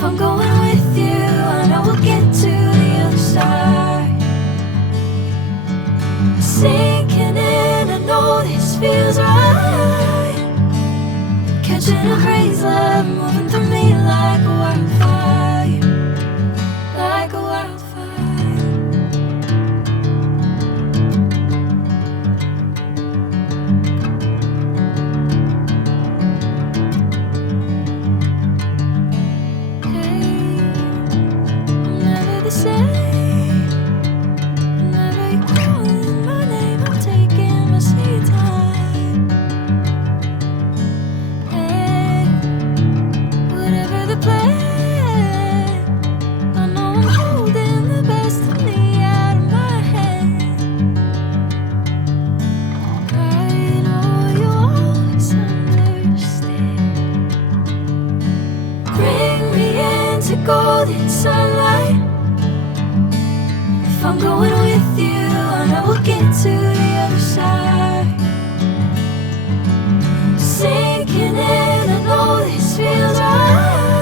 If I'm going with you, I know we'll get to the other side. Sinking in, I know this feels right. Catching a crazy love, moving through me like a wildfire, like a wildfire. Golden sunlight. If I'm going with you, I know we'll get to the other side. Sinking in, I know this feels right.